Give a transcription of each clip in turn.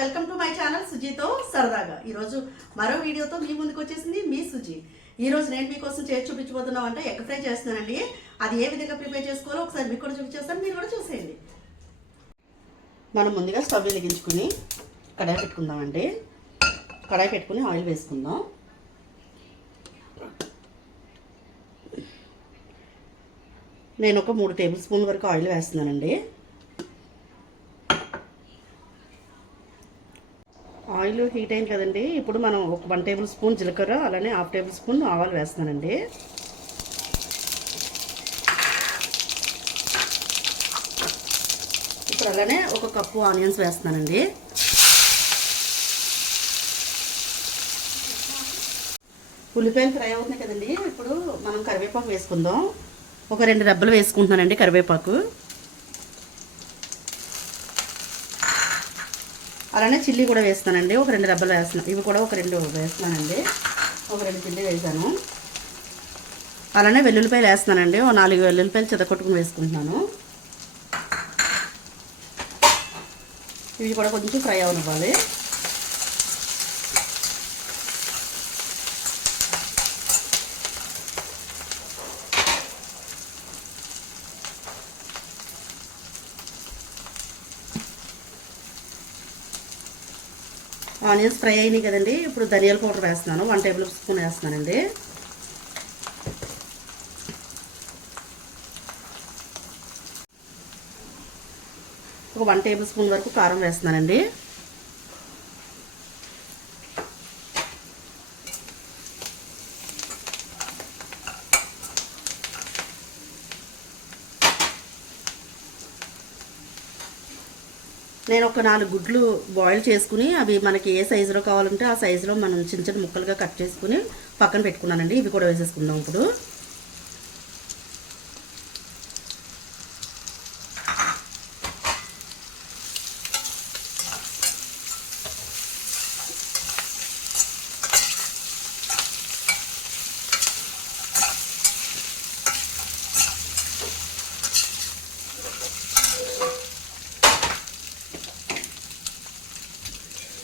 Welcome to my channel సుజీతో సరదాగా. ఈరోజు మరో వీడియోతో మీ ముందుకు వచ్చేసింది మీ సుజీ. ఈరోజు నేను మీకోసం చేసి చూపించబోతున్నాం అంటే ఎగ్ ఫ్రై చేస్తున్నానండి. అది ఏ విధంగా ప్రిపేర్ చేసుకోవాలో ఒకసారి మీకు కూడా చూపించేస్తాను, మీరు కూడా చూసేయండి. మనం ముందుగా స్టవ్ వెలిగించుకుని కడాయి పెట్టుకుందామండి. కడాయి పెట్టుకుని ఆయిల్ వేసుకుందాం. నేను ఒక 3 టేబుల్ స్పూన్ల వరకు ఆయిల్ వేస్తున్నానండి. ఆయిల్ హీట్ అయింది కదండి. ఇప్పుడు మనం ఒక 1 టేబుల్ స్పూన్ జీలకర్ర, అలానే 1/2 టేబుల్ స్పూన్ ఆవాలు వేస్తున్నానండి. ఇప్పుడు అలానే 1 కప్పు ఆనియన్స్ వేస్తున్నానండి. ఉల్లిపాయలు ఫ్రై అవుతున్నాయి కదండి. ఇప్పుడు మనం కరివేపాకు వేసుకుందాం. ఒక 2 రెబ్బలు వేసుకుంటున్నానండి కరివేపాకు. అలానే చిల్లీ కూడా వేస్తానండి. ఒక 2 రెబ్బలు వేస్తున్నాను. ఇవి కూడా ఒక 2 వేస్తున్నానండి. ఒక 2 చిల్లీ వేసాను. అలానే వెల్లుల్లిపాయలు వేస్తున్నానండి. ఒక 4 వెల్లుల్లిపాయలు చితకొట్టుకుని వేసుకుంటున్నాను. ఇవి కూడా కొంచెం ఫ్రై అవ్వాలి. ఆనియన్స్ ఫ్రై అయినాయి కదండి. ఇప్పుడు ధనియాల పౌడర్ వేస్తున్నాను. 1 టేబుల్ స్పూన్ వేస్తున్నానండి. ఒక 1 టేబుల్ స్పూన్ వరకు కారం వేస్తున్నానండి. నేను ఒక 4 గుడ్లు బాయిల్ చేసుకుని అవి మనకి ఏ సైజులో కావాలంటే ఆ సైజులో మనం చిన్న చిన్న ముక్కలుగా కట్ చేసుకుని పక్కన పెట్టుకున్నానండి. ఇవి కూడా వేసేసుకుందాం. ఇప్పుడు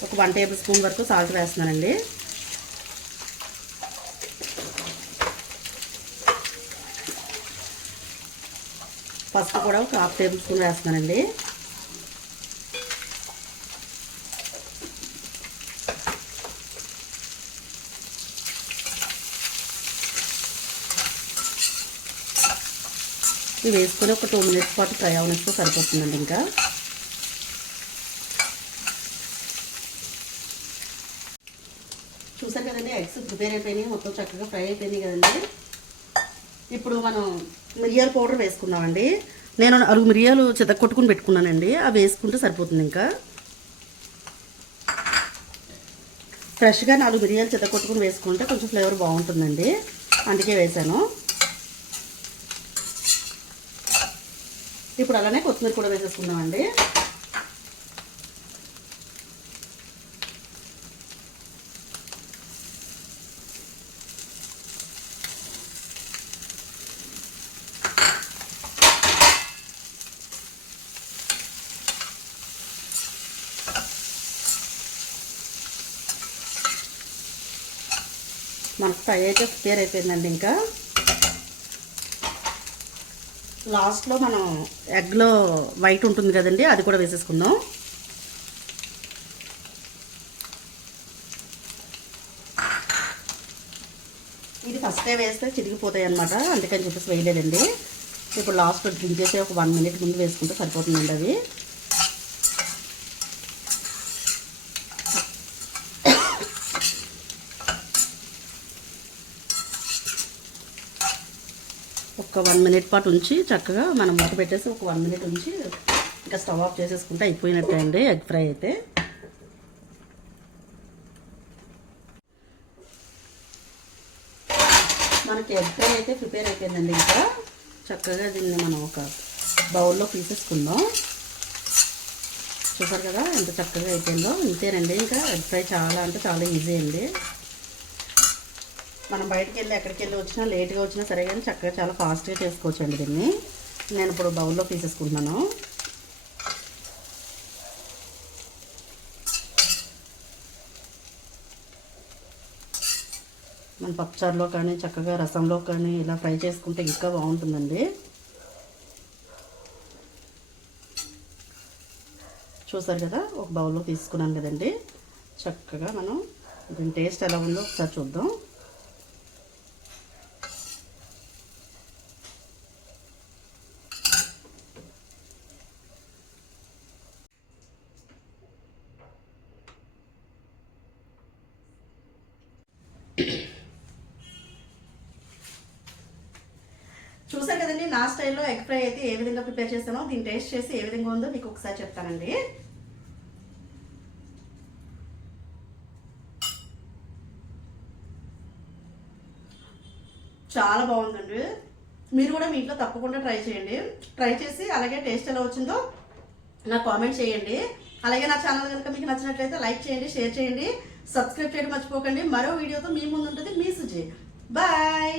ఒక 1 టేబుల్ స్పూన్ వరకు సాల్ట్ వేస్తున్నానండి. పసుపు కూడా ఒక 1/2 టేబుల్ స్పూన్ వేస్తున్నానండి. ఇవి వేసుకొని ఒక 2 మినిట్స్ పాటు ఫ్రై అవనిస్తే సరిపోతుందండి. ఇంకా చూసారు కదండి, ఎగ్స్ ప్రిపేర్ అయిపోయినాయి, మొత్తం చక్కగా ఫ్రై అయిపోయినాయి కదండి. ఇప్పుడు మనం మిరియాల పౌడర్ వేసుకుందామండి. నేను 4 మిరియాలు చితక్కొట్టుకుని పెట్టుకున్నానండి. అవి వేసుకుంటే సరిపోతుంది. ఇంకా ఫ్రెష్గా 4 మిరియాలు చితక్కొట్టుకుని వేసుకుంటే కొంచెం ఫ్లేవర్ బాగుంటుందండి, అందుకే వేసాను. ఇప్పుడు అలానే కొత్తిమీర కూడా వేసేసుకుందామండి. మనకు ఫ్రై అయితే ప్రిపేర్ అయిపోయిందండి. ఇంకా లాస్ట్లో మనం ఎగ్లో వైట్ ఉంటుంది కదండి, అది కూడా వేసేసుకుందాం. ఇది ఫస్టే వేస్తే చిరిగిపోతాయి అన్నమాట, అందుకని చెప్పేసి వేయలేదండి. ఇప్పుడు లాస్ట్లో దించేసి ఒక 1 మినిట్ ముందు వేసుకుంటే సరిపోతుందండి. అవి ఒక 1 మినిట్ పాటు ఉంచి చక్కగా మనం మూత పెట్టేసి ఒక 1 మినిట్ ఉంచి ఇంకా స్టవ్ ఆఫ్ చేసేసుకుంటే అయిపోయినట్టే అండి ఎగ్ ఫ్రై అయితే. మనకి ఎగ్ ఫ్రై అయితే ప్రిపేర్ అయిపోయిందండి. ఇంకా చక్కగా దీన్ని మనం ఒక బౌల్లో తీసేసుకుందాం. చూసారు కదా ఎంత చక్కగా అయిపోయిందో. ఇంతేనండి, ఇంకా ఎగ్ ఫ్రై చాలా అంటే చాలా ఈజీ అండి. మనం బయటికి వెళ్ళి ఎక్కడికి వెళ్ళి వచ్చినా లేట్గా వచ్చినా సరే కానీ చక్కగా చాలా ఫాస్ట్గా చేసుకోవచ్చు అండి దీన్ని. నేను ఇప్పుడు బౌల్లో తీసేసుకుంటున్నాను. మన పప్పుచారులో కానీ చక్కగా రసంలో కానీ ఇలా ఫ్రై చేసుకుంటే ఇంకా బాగుంటుందండి. చూసారు కదా, ఒక బౌల్లో తీసుకున్నాను కదండి. చక్కగా మనం దీని టేస్ట్ ఎలా ఉందో ఒకసారి చూద్దాం. చూసారు కదండి, నా స్టైల్లో ఎగ్ ఫ్రై అయితే ఏ విధంగా ప్రిపేర్ చేస్తానో, దీన్ని టేస్ట్ చేసి ఏ విధంగా ఉందో మీకు ఒకసారి చెప్తానండి. చాలా బాగుందండి. మీరు కూడా మీ ఇంట్లో తప్పకుండా ట్రై చేయండి. ట్రై చేసి అలాగే టేస్ట్ ఎలా వచ్చిందో నాకు కామెంట్ చేయండి. అలాగే నా ఛానల్ కనుక మీకు నచ్చినట్లయితే లైక్ చేయండి, షేర్ చేయండి, సబ్స్క్రైబ్ చేయడం మర్చిపోకండి. మరో వీడియోతో మీ ముందు ఉంటుంది మీ సుజీ. బాయ్.